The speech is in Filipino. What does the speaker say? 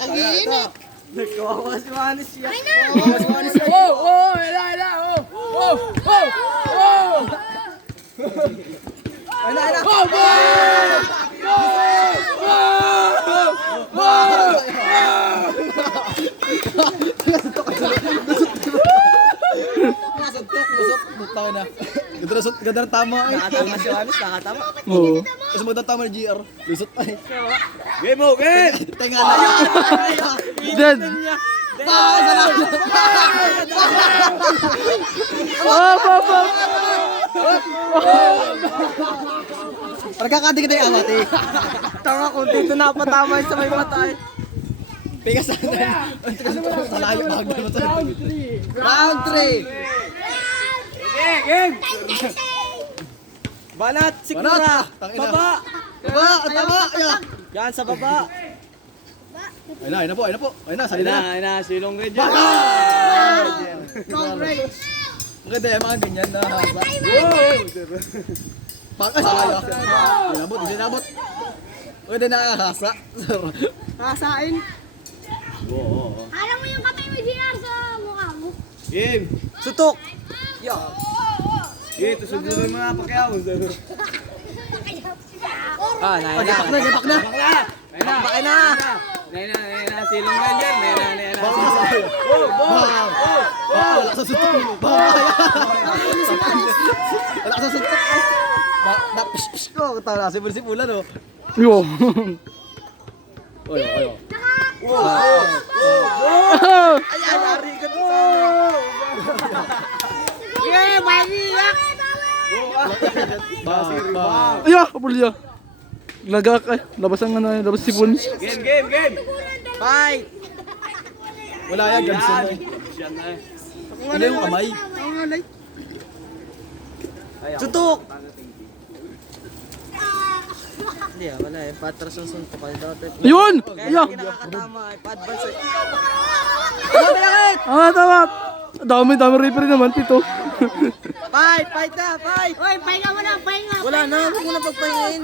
Nagiinit. Nagkawawa si Manis siya. Oh, ela. Ayun. Tayo na. Ganda ng tama eh. Nakatama si Manis, nakatama. Oo. Kasi magtatama ng GR. Lusot pa eh. Game mo, game! Tenga na. Dead. Nagkakadi kita yung amat eh. Tanga kung dito napatama sa may mata eh. Pega sana. Sa layo bago na tayo. Round 3. Game! Banat, sikura. Banat! Tangina. Baba. Baba, tama. Yan sa baba. Ayun na po. Ayun na, salida na. Ayun na, silong red yan. Baka! Congrats! Maganda yung mga ganyan na. Baka sa layo. Dinabot. Pwede nakakasa. Kasain. Alam mo yung kamay mo, JR, sa mukha mo. Game! Sutok! Yo! Ito, sugurin mo nga pakiyaw. Ah, nain na. Gapak na. Nain na. Silong red yan. Nain na. Wala sa sutok. Wala sa sutok. Pish ko. Tara, sipulan oh. Yo. Oy. Ay, ari ka to. Yeah, magiyak! Ayo, kapulya. Lagak ay. Labas ang ano, labas sipon. Game. Fight! Wala yan, ganso na. Ano yung kamay? Tutok! Hindi wala eh. Patras ang suntok ay dati. Ayun! Kaya Ayo. hindi nakakatama ay pa-advance ay. Tama. Dami referee naman, pito. Fight na! Hoy, pahinga mo na, pahinga! Wala na, huwag mo na pagpahingain.